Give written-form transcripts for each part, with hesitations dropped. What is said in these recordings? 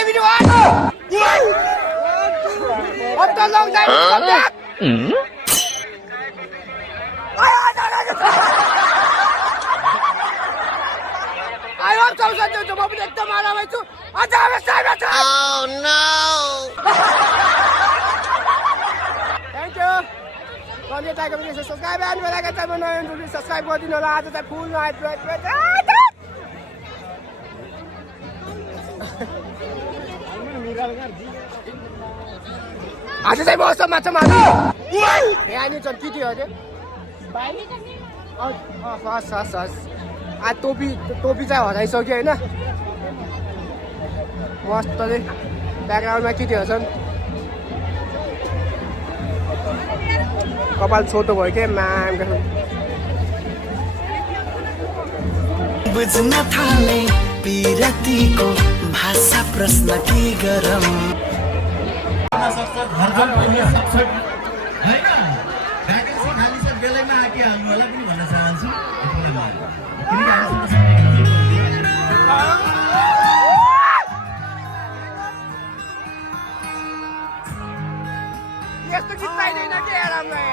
everyone. After a long time, come back. I hope so. So, I'm going to मारा भाई तू. अच्छा, मैं side में था. Oh no. Thank you. कौन-सी टाइगर मुझे सब्सक्राइब एंड बेल आइकन दबाना है तो सब्सक्राइब कर दिनो ला तो फुल नाइट ब्रेड. आज चाहिँ मौसम माछा मार्नु. यहाँ नि चल किटी हो चाहिँ. हस्. आ टोपी चाहिँ हराइसक्यो हैन. मस्तले ब्याकग्राउन्डमा किटीहरू छन्. कपाल छोटो भयो के मामका. बुझ्न थाले पिरतीको भाषा प्रश्न के गरम यस्तो गीत चाहिँदैन के आरामलाई.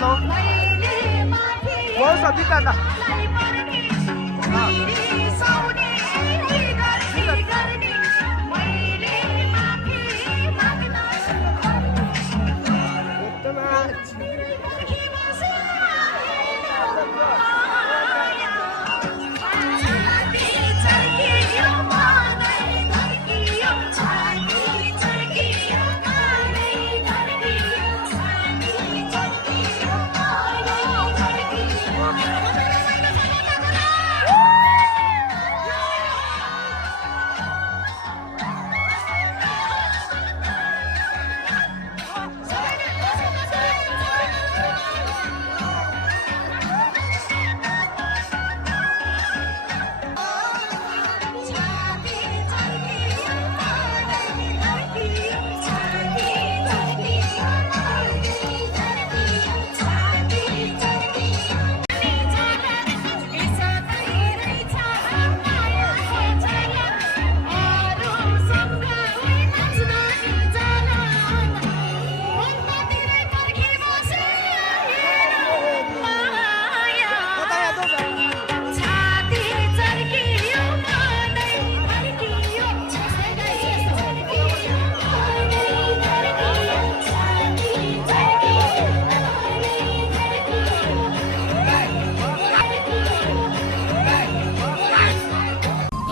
हेलो बहुत सभी का था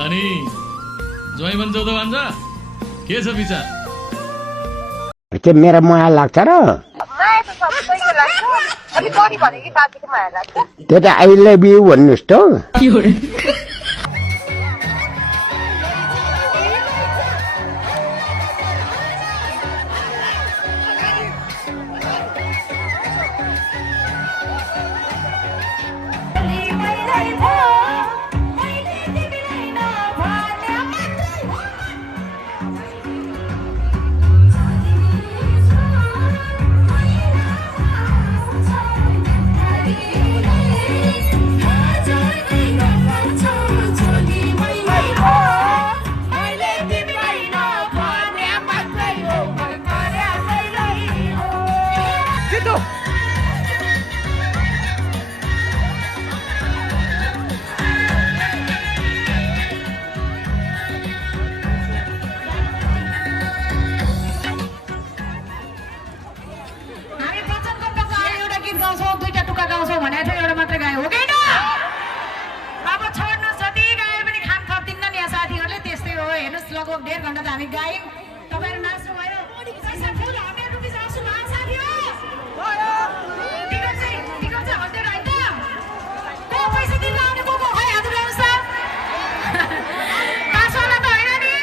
अनि ज्वाइँ भन्छ त भन्छ के छ विचार त्यो मेरो माया लाग्छ र त्यो त आई लभ यु भन्नुहोस् त लगभग 1.5 घण्टा त हामी गायौँ तपाईहरु नाच्नु भयो पैसा फुल हामीहरुको बिच आउँछु न साथी हो टिकट चाहिँ हन्ड्रेड हैन त को पैसा दिन लाउने को खै हात उठाउनुस् त कासवाला त हैन नि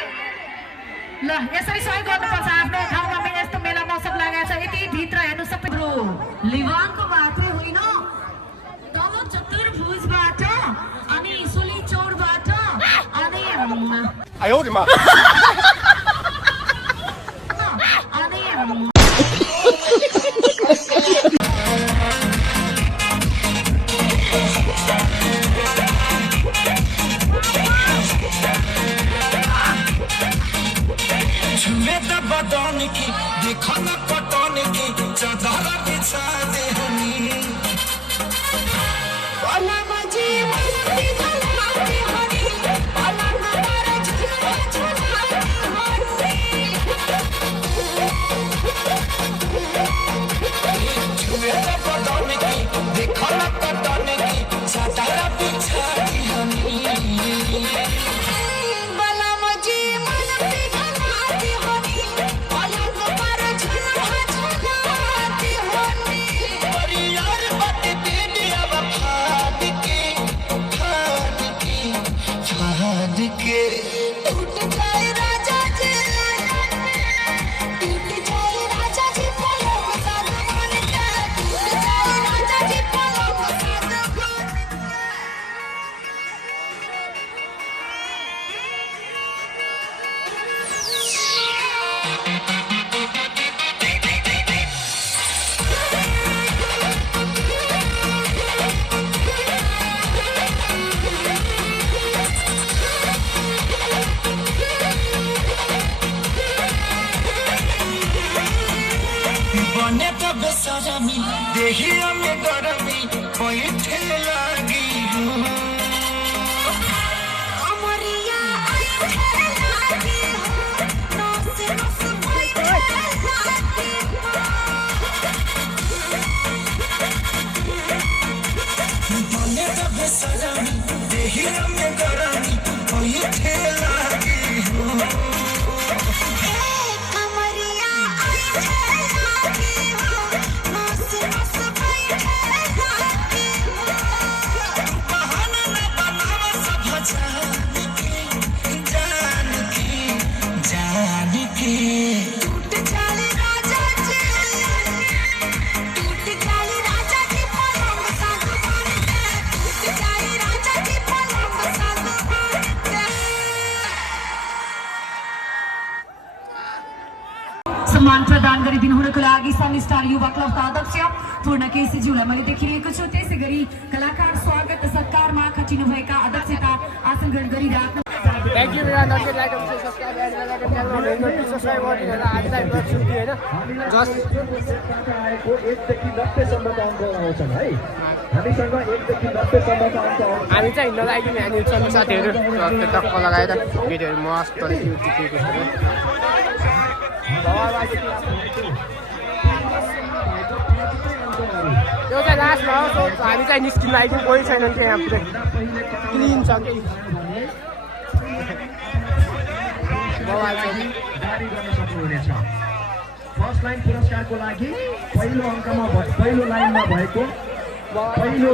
ल यसरी सहयोग गर्नुपर्छ आफ्नो ठाउँमा पनि यस्तो मेला मौसम लागेको छ यति भित्र हेर्नु सबै लिवानको मात्रै होइन तल चतुर्भुजबाट अनि सुली चौरबाट अनि 哎呦我的妈！ छुए त बदन की देखो न पटन की चादर बिछा दे हनी वाला मजी बेसरमी देखिया में गरमी बैठे लागी अमरिया लागे हो नस नस बैठे लागे बने तो बेसरमी देखिया में गरमी बैठे लागी अमरिया लागे हो नस नस बैठे लागे बहाना न बनावा सब जान के टूट जाले राजा जी पलंग साग मारते टूट जाले राजा जी पलंग साग मारते सम्मान प्रदान गरिदिनुहुनको लागि सन स्टार युवा क्लबका अध्यक्ष पूर्ण केसीज्यूलाई मैले देखिरहेको छु। त्यसै गरी कलाकार स्वागत सत्कारमा खटिनुभएका अध्यक्षता आसन ग्रहण गरिराख्नु थ्याङ्क यू मेरा नट like subscribe and bell icon channel subscribe गरिदिनु होला। आजलाई गर्छु कि हैन जस्ट आएको 1 देखि 90 सम्मका अङ्क आउँछन् है हामीसँग 1 देखि 90 सम्मका अङ्क आउँछन् हामी चाहिँ हिँड्न लागि हामी छन् साथीहरू त्यो टक्क लगाएर भिडियोहरू मस्तले खिच्छु त्यो चाहिँ लास्टमा हो। हामी चाहिँ निस्किन लागि कोही छैनन् कि यहाँ पुरै क्लिन छ कि जारी गर्न सक्नुहुनेछ। फर्स्ट लाइन पुरस्कारको लागि पहिलो अङ्कमा पहिलो लाइनमा भएको पहिलो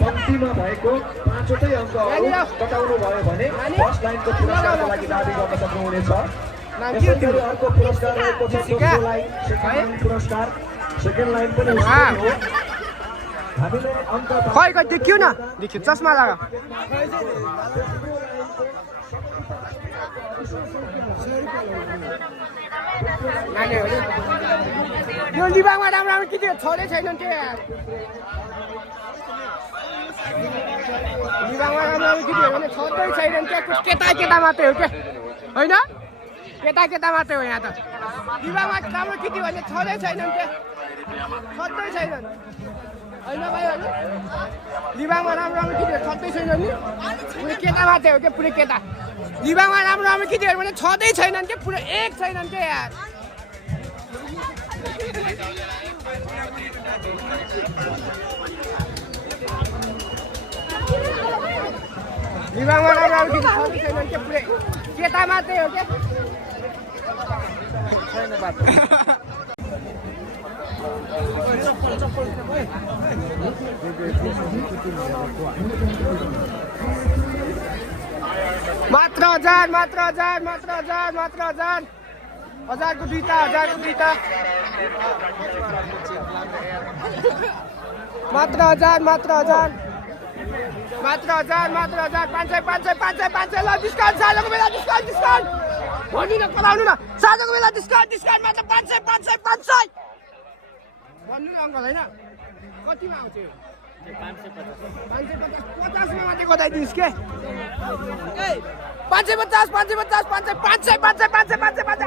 पङ्क्तिमा भएको पाँचवटै अङ्कहरू कटाउनु भयो भने फर्स्ट लाइनको पुरस्कारको लागि दाबी गर्न सक्नुहुनेछ। यसै गरी अर्को पुरस्कार रहेको छ दोस्रो लाइन सेकेन्ड लाइन पुरस्कार सेकेन्ड लाइन पनि उसकै हो। हामीले अङ्क खै खै देखियो न देखियो चस्मा लगा यो लिबाङमा राम्रो राम्रो केटी छोडै छैनन् त्यो यार लिबाङमा राम्रो राम्रो केटीहरू भने छोड्दै छैनन् क्या केटा केटा मात्रै हो क्या होइन केटा केटा मात्रै हो यहाँ त लिबाङमा राम्रो केटी भने छोडै छैनन् क्या छोड्दै छैनन् होइन भाइहरू लिबाङमा राम्रो राम्रो केटीहरू छोड्दै छैनन् नि पुरै केटा मात्रै हो क्या पुरै केटा लिबाङमा राम्रो राम्रो केटीहरू भने छँदै छैनन् क्या पुरै एक छैनन् क्या यार लिबाङमा राम्रो राम्रो केटी छँदै छैनन् क्या पुरै केटा मात्रै हो क्या मात्र हजार मात्र हजार मात्र हजार मात्र हजार हजारको दुईटा हजारको दुईटा मात्र हजार मात्र हजार मात्र हजार मात्र हजार 500 500 500 500 ल डिस्काउन्ट साझाको बेला डिस्काउन्ट डिस्काउन्ट भन्नु न कराउनु न साझाको बेला डिस्काउन्ट डिस्काउन्ट मात्र 500 500 500 भन्नु न अङ्कल होइन कतिमा आउँछ यो 550 मा मात्रै गदाइदिनुहोस् के 550 550 500 500 500 500 500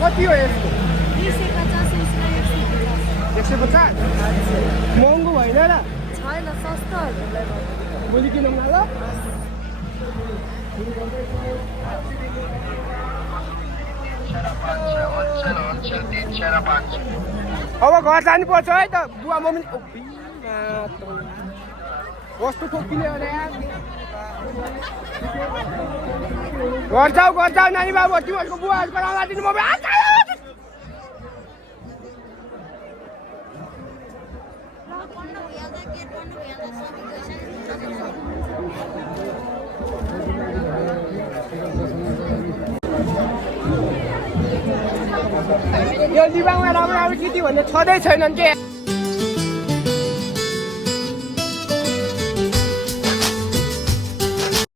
कति हो यसको 150 महँगो भएन र छैन सस्तो भोलि किनौँ न ल अब घर जानुपर्छ है त बुवा मम्मी कस्तो ठोकिने अरे घर जाऊ नानी बाबु तिमीहरूको बुवाहरूको राला दिनु म यो लिबाङमा राम्रो राम्रो केटी भन्ने छँदै छैनन् के